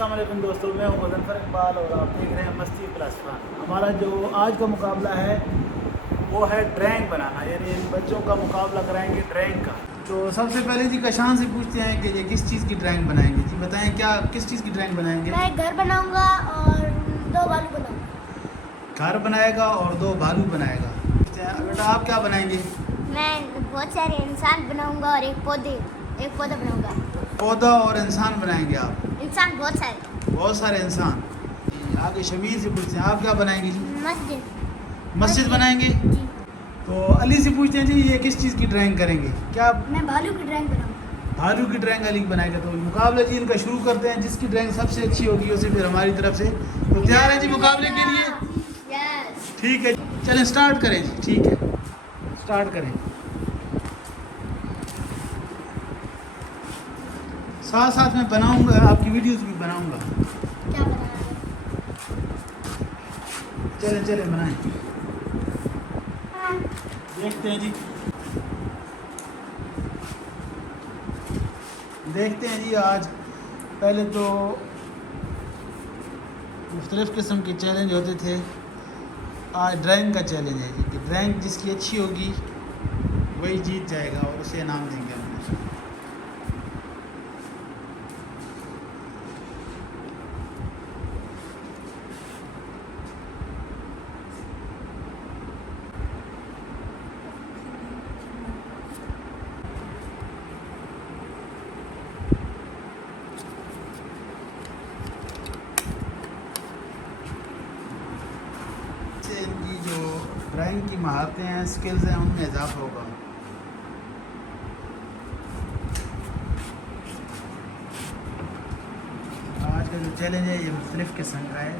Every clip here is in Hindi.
अस्सलाम वालेकुम दोस्तों, मैं हूं मुज़फ़्फ़र इकबाल और आप देख रहे हैं मस्ती प्लस वन। हमारा जो आज का मुकाबला है वो है ड्राइंग बनाना, यानी बच्चों का मुकाबला कराएंगे ड्राइंग का। तो सबसे पहले जी कशान से पूछते हैं कि ये किस चीज़ की ड्राइंग बनाएंगे। जी बताएं, क्या किस चीज़ की ड्राइंग बनाएंगे? मैं घर बनाऊंगा और 2 भालू बनाऊंगा। घर बनाएगा और 2 भालू बनाएगा। बेटा आप क्या बनाएंगे? मैं बहुत सारे इंसान बनाऊंगा और एक पौधा बनाऊंगा। पौधा और इंसान बनाएंगे आप? इंसान बहुत सारे इंसान। आगे शमीर से पूछते हैं, आप क्या बनाएंगे जी? मस्जिद बनाएंगे। जी। तो अली से पूछते हैं जी, ये किस चीज़ की ड्राइंग करेंगे? क्या मैं भालू की ड्राइंग बनाऊंगा। भालू की ड्राइंग अली बनाएगा। तो मुकाबला जी इनका शुरू करते हैं, जिसकी ड्राइंग सबसे अच्छी होगी उसे फिर हमारी तरफ से। तो तैयार है जी मुकाबले के लिए? यस। ठीक है, चलें स्टार्ट करें जी। ठीक है, स्टार्ट करें। साथ साथ में बनाऊंगा, आपकी वीडियोस भी बनाऊंगा। क्या बनाना है? चलें बनाएं। देखते हैं जी, आज पहले तो मुख्तलिफ़ किस्म के चैलेंज होते थे। आज ड्राइंग का चैलेंज है जी कि ड्राइंग जिसकी अच्छी होगी वही जीत जाएगा और उसे इनाम देंगे हम। इनकी जो ड्राइंग की महारतें हैं, स्किल्स हैं, उनमें इजाफा होगा। आज का जो चैलेंज है ये मुख्तलिफ़ किस्म का है।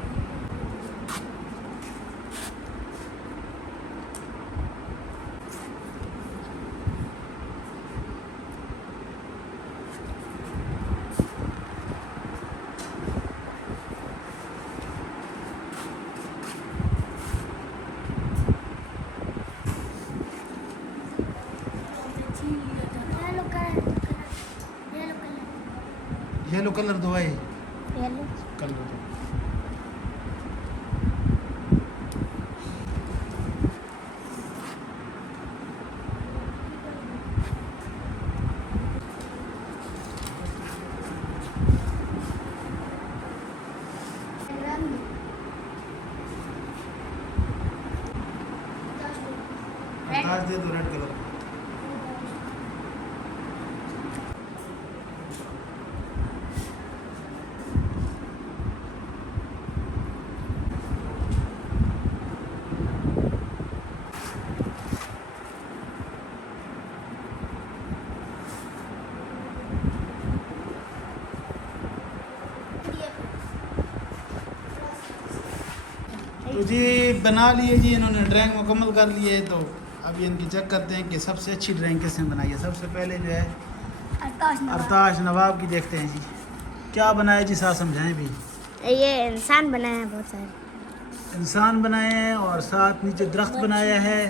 येलो कलर दो है, येलो कलर दो। ताज दे दो रेड कलर। तो जी बना लिए जी, इन्होंने ड्राइंग मुकम्मल कर ली है। तो अभी इनकी चेक करते हैं कि सबसे अच्छी ड्राइंग किसने बनाई है। सबसे पहले जो है अरताश नवाब की देखते हैं जी, क्या बनाया जी, साथ समझाएं भी। ये इंसान बनाया है, बहुत सारे इंसान बनाए हैं और साथ नीचे दरख्त बनाया है,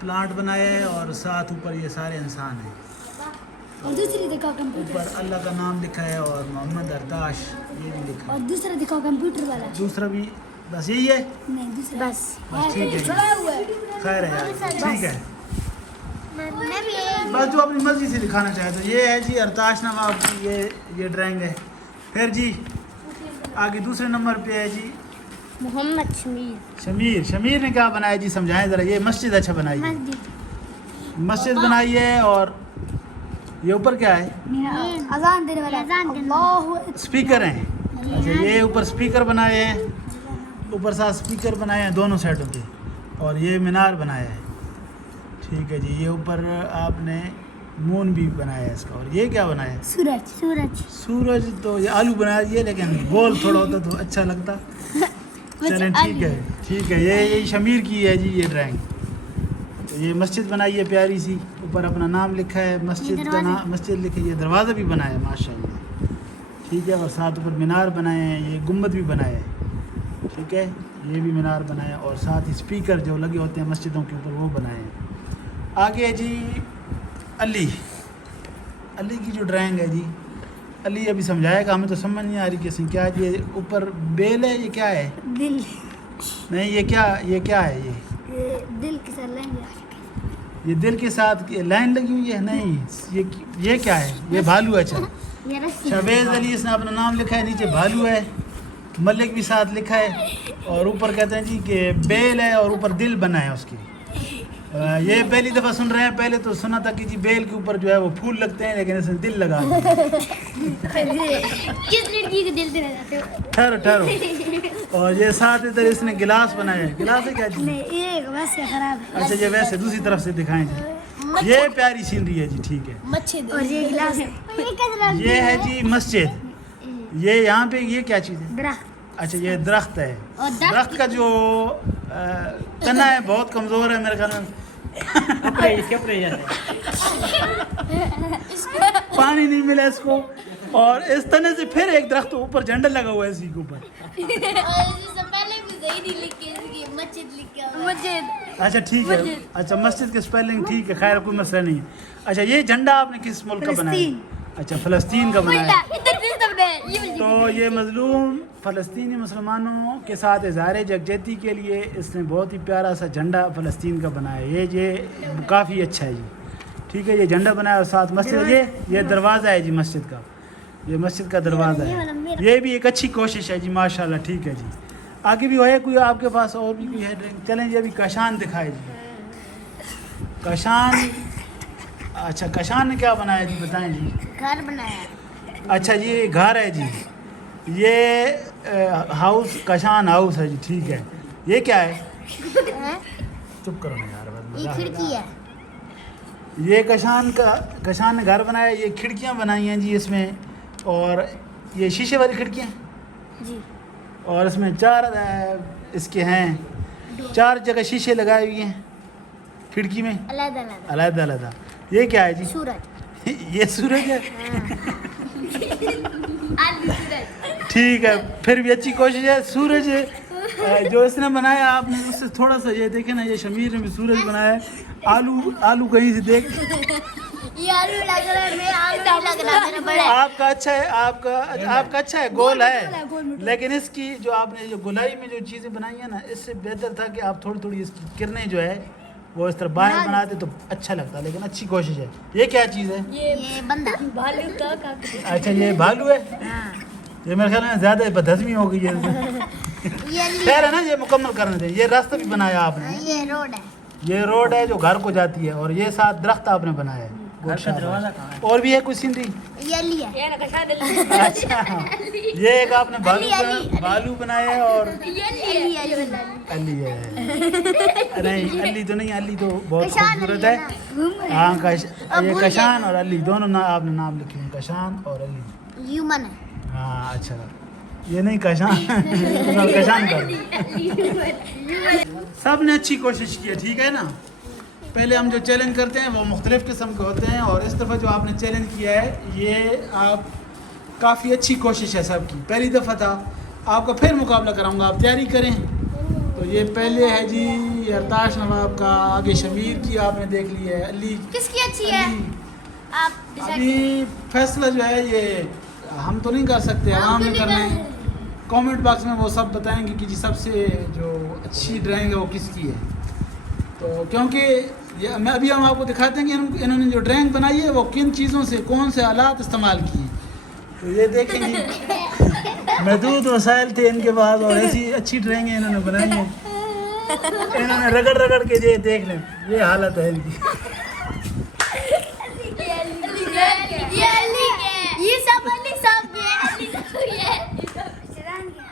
प्लांट बनाया है और साथ ऊपर ये सारे इंसान हैं। और दूसरी दिखाओ कंप्यूटर, ऊपर अल्लाह का नाम लिखा है और मोहम्मद अरताश ये भी लिखा है। और दूसरा दिखाओ कंप्यूटर वाला। दूसरा भी बस यही है? नहीं, दूसरा बस ठीक है, खैर है यार, ठीक है। मैं बस जो अपनी मर्जी से दिखाना चाहे। तो ये है जी अरताश नवाब की ये ड्राइंग है। फिर जी आगे दूसरे नंबर पे है जी मोहम्मद शमीर ने क्या बनाया जी, समझाएं ज़रा। ये मस्जिद अच्छा बनाई है, मस्जिद बनाई है। और ये ऊपर क्या है? अजान देने वाला अल्लाह स्पीकर हैं। अच्छा, ये ऊपर स्पीकर बनाए हैं, ऊपर साथ स्पीकर बनाए हैं दोनों साइडों पे। और ये मीनार बनाया है। ठीक है जी, ये ऊपर आपने मून भी बनाया है इसका। और ये क्या बनाया है? सूरज तो ये आलू बनाया ये, लेकिन गोल थोड़ा होता तो अच्छा लगता। चलें ठीक है। ये शमीर की है जी ये ड्राइंग। तो ये मस्जिद बनाई है प्यारी सी, ऊपर अपना नाम लिखा है, मस्जिद का नाम मस्जिद लिखा है। ये दरवाज़ा भी बनाया है माशाल्लाह। ठीक है, और साथ ऊपर मीनार बनाए हैं, ये गुम्बद भी बनाया है। ठीक है, ये भी मीनार बनाया और साथ ही स्पीकर जो लगे होते हैं मस्जिदों के ऊपर वो बनाए हैं। आगे है जी अली की जो ड्राइंग है जी, अली अभी समझाएगा, हमें तो समझ नहीं आ रही किसी क्या ये ऊपर बेल है, ये क्या है? दिल। नहीं ये क्या है ये दिल के साथ लाइन ये दिल के साथ लाइन लगी हुई है? नहीं ये क्या है? ये भालू है। अच्छा ये रस्सी। शहबेज अली इसने अपना नाम लिखा है, नीचे भालू है, मलिक भी साथ लिखा है और ऊपर कहते हैं जी कि बेल है और ऊपर दिल बना है उसकी। ये पहली दफ़ा सुन रहे हैं, पहले तो सुना था कि जी बेल के ऊपर जो है वो फूल लगते हैं, लेकिन इसने दिल लगा दिया। किस लड़की को दिल देना चाहते हो? ठहरो। और ये साथ इधर इसने गिलास बनाया है। गिलास है क्या चीज़? नहीं ये वैसे खराब है। अच्छा ये वैसे दूसरी तरफ से दिखाएं जी। ये प्यारी सीनरी है जी, ठीक है। मच्छी और ये गिलास है। ये है जी मस्जिद। ये यहाँ पे ये क्या चीज़ है? दरख्त। अच्छा ये दरख्त है। और दरख्त का जो तना है बहुत कमज़ोर है मेरे ख्याल में। पानी नहीं मिला इसको और इस तने से फिर एक दरख्त ऊपर झंडा लगा हुआ है इसी के ऊपर। पहले भी सही नहीं लिखी इसकी मस्जिद लिखा मस्जिद। अच्छा ठीक है। अच्छा मस्जिद की स्पेलिंग ठीक है, खैर कोई मसला नहीं है। अच्छा ये झंडा आपने किस मुल्क का बनाया? अच्छा फ़लस्तीन का बनाया। तो ये मजलूम फ़लस्तीनी मुसलमानों के साथ इज़हार यकजहती के लिए इसने बहुत ही प्यारा सा झंडा फ़लस्तीन का बनाया। ये काफ़ी अच्छा है जी, ठीक है। ये झंडा बनाया और साथ मस्जिद ये दरवाज़ा है जी मस्जिद का, ये मस्जिद का दरवाज़ा है। ये भी एक अच्छी कोशिश है जी, माशाल्लाह, ठीक है जी। आगे भी है कोई आपके पास और भी कोई है ड्राइंग? चलें जी अभी कशान दिखाए जी। कशान, अच्छा कशान ने क्या बनाया जी, बताएं जी। घर बनाया। अच्छा ये घर है जी, ये हाउस कशान हाउस है जी, ठीक है। ये क्या है? चुप करो ना यार, बस ये खिड़की है। ये कशान ने घर बनाया। ये खिड़कियां बनाई हैं जी इसमें, और ये शीशे वाली खिड़कियां जी। और इसमें 4 इसके हैं, 4 जगह शीशे लगाए हुए हैं खिड़की में, अलग-अलग। ये क्या है जी? सूरज। ये सूरज है। सूरज। ठीक है, फिर भी अच्छी कोशिश है। सूरज जो इसने बनाया आपने उससे थोड़ा सा ये देखे ना, ये शमीर ने भी सूरज बनाया है। आलू कहीं से देख। ये आलू लग रहा है, मैं आलू नहीं लग रहा मेरा बड़ा। आपका अच्छा है, आपका अच्छा है, गोल है, लेकिन इसकी जो आपने जो गोलाई में जो चीज़ें बनाई है ना, इससे बेहतर था कि आप थोड़ी थोड़ी इसकी किरणें जो है वो इस तरह बाहर बनाते तो अच्छा लगता, लेकिन अच्छी कोशिश है। ये क्या चीज़ है? ये बंदा भालू का। अच्छा ये भालू है। ये मेरे ख्याल में ज़्यादा बदहज़मी हो गई है। खैर है ना, ये मुकम्मल करने दें। ये रास्ता भी बनाया आपने। ये रोड है। ये रोड है जो घर को जाती है, और ये साथ दरख्त आपने बनाया है। और भी है कुछ सीनरी? ये अली है। अच्छा ये एक आपने भालू बनाया है और अली है। नहीं अली तो नहीं, अली तो बहुत खूबसूरत है। हाँ ये कशान और अली दोनों आपने नाम लिखे हैं, कशान और अली। ह्यूमन है। हाँ अच्छा, ये नहीं कशान कशान का। सब ने अच्छी कोशिश की है, ठीक है ना। पहले हम जो चैलेंज करते हैं वो मुख्तलिफ़ किस्म के होते हैं, और इस दफ़ा जो आपने चैलेंज किया है ये आप काफ़ी अच्छी कोशिश है सबकी। पहली दफ़ा था, आपका फिर मुकाबला कराऊंगा, आप तैयारी करें। तो ये पहले है जी अरताश नवाब का, आगे शमीर की आपने देख ली है, अली किसकी अच्छी है आप अभी फैसला जो है ये हम तो नहीं कर सकते, आराम में करना है। कमेंट बॉक्स में वो सब बताएंगे कि जी सबसे जो अच्छी ड्राइंग है वो किसकी है। तो क्योंकि ये अभी हम आपको दिखाते हैं कि इन्होंने जो ड्राइंग बनाई है वो किन चीज़ों से, कौन से आलात इस्तेमाल किए। तो ये देखेंगे महदूद वसाइल थे इनके पास, और ऐसी अच्छी ड्राइंगें इन्होंने बनाई हैं। इन्होंने रगड़ रगड़ के ये देख लें, ये हालत है इनकी। ये सब अली साहब के।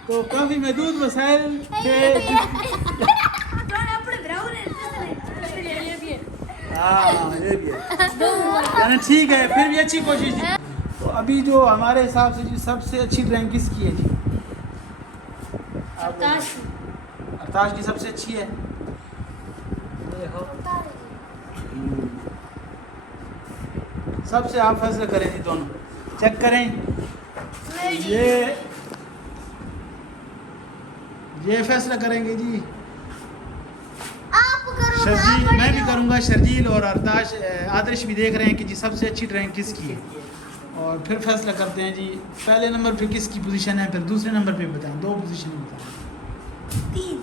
तो काफ़ी महदूद वसाइल थे। हाँ ये भी है, ठीक है, फिर भी अच्छी कोशिश थी। तो अभी जो हमारे हिसाब से जी सबसे अच्छी ड्राइंग किसकी है जी? अरताश की सबसे अच्छी है। सबसे आप फैसला करें जी, दोनों चेक करें। ये फैसला करेंगे जी मैं भी करूंगा, शर्जील और अरताश आदर्श भी देख रहे हैं कि जी सबसे अच्छी ड्राइंग किसकी है। और फिर फैसला करते हैं जी पहले नंबर पे किसकी पोजीशन है, फिर दूसरे नंबर पे बताएं, 2 पोजीशन बताएं। 3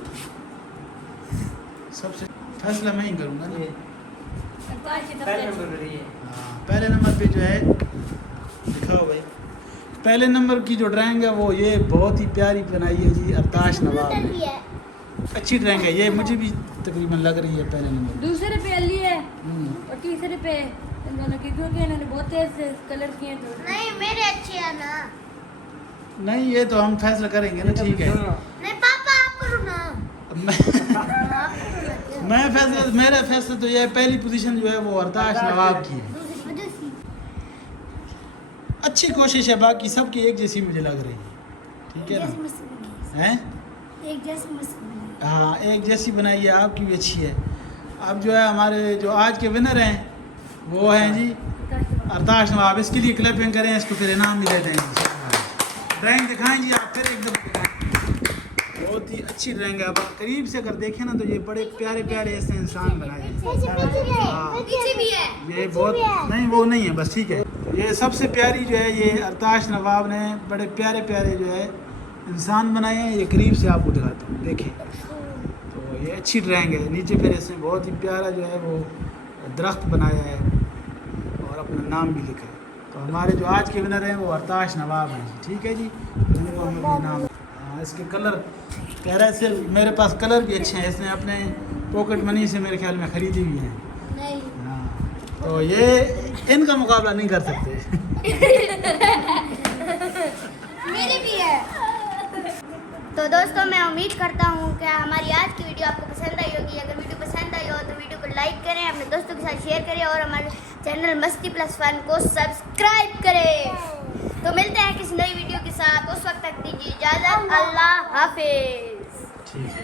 सबसे फैसला मैं ही करूँगा ना। पहले नंबर पे रही है। हाँ, पहले नंबर पे जो है दिखाओ भाई, पहले नंबर की जो ड्राइंग है वो ये बहुत ही प्यारी बनाई है जी अरताश नवाब भी ने। है। अच्छी ड्राइंग है ये, मुझे भी तकरीबन लग रही है पहले नंबर। दूसरे पे अली है हम्म, और तीसरे पे इन दोनों की, क्योंकि इन्होंने बहुत तेज से कलर किए तो नहीं मेरे अच्छे हैं ना। नहीं ये तो हम फैसला करेंगे ना, ठीक है। नहीं पापा आप करो ना। मैं फैसला, मेरा फैसला तो ये है पहली पोजीशन जो है वो अरताश नवाब की है। अच्छी कोशिश है, बाकी सबकी एक जैसी मुझे लग रही है, ठीक है ना। हैं एक जैसी मस्त हाँ एक जैसी बनाई है, आपकी भी अच्छी है। अब जो है हमारे जो आज के विनर हैं वो हैं जी अरताश नवाब। इसके लिए क्लैपिंग करें, इसको फिर इनाम भी दे देंगे। ड्राइंग दिखाएं जी आप, फिर एकदम बहुत ही अच्छी ड्राइंग है। अब आप करीब से अगर देखें ना तो ये बड़े प्यारे प्यारे ऐसे इंसान बनाए हैं। हाँ पीछे भी है। ये बहुत नहीं वो नहीं है बस, ठीक है। ये सबसे प्यारी जो है ये अरताश नवाब ने बड़े प्यारे प्यारे जो है इंसान बनाए हैं। ये करीब से आपको दिखाता हूँ, देखिए। तो ये अच्छी ड्राइंग है। नीचे फिर इसमें बहुत ही प्यारा जो है वो दरख्त बनाया है और अपना नाम भी लिखा है। तो हमारे जो आज के विनर हैं वो अरताश नवाब हैं, ठीक है जी। इनको हम अपने नाम, हाँ इसके कलर प्यारा से, मेरे पास कलर भी अच्छे हैं। इसने अपने पॉकेट मनी से मेरे ख्याल में ख़रीदी हुई हैं। नहीं हाँ तो ये इनका मुकाबला नहीं कर सकते। मेरे भी है। तो दोस्तों मैं उम्मीद करता हूँ कि हमारी आज की वीडियो आपको पसंद आई होगी। अगर वीडियो पसंद आई हो तो वीडियो को लाइक करें, अपने दोस्तों के साथ शेयर करें और हमारे चैनल मस्ती प्लस फन को सब्सक्राइब करें। तो मिलते हैं किसी नई वीडियो के साथ, उस वक्त तक दीजिए इजाज़त। अल्लाह हाफिज़। ठीक है।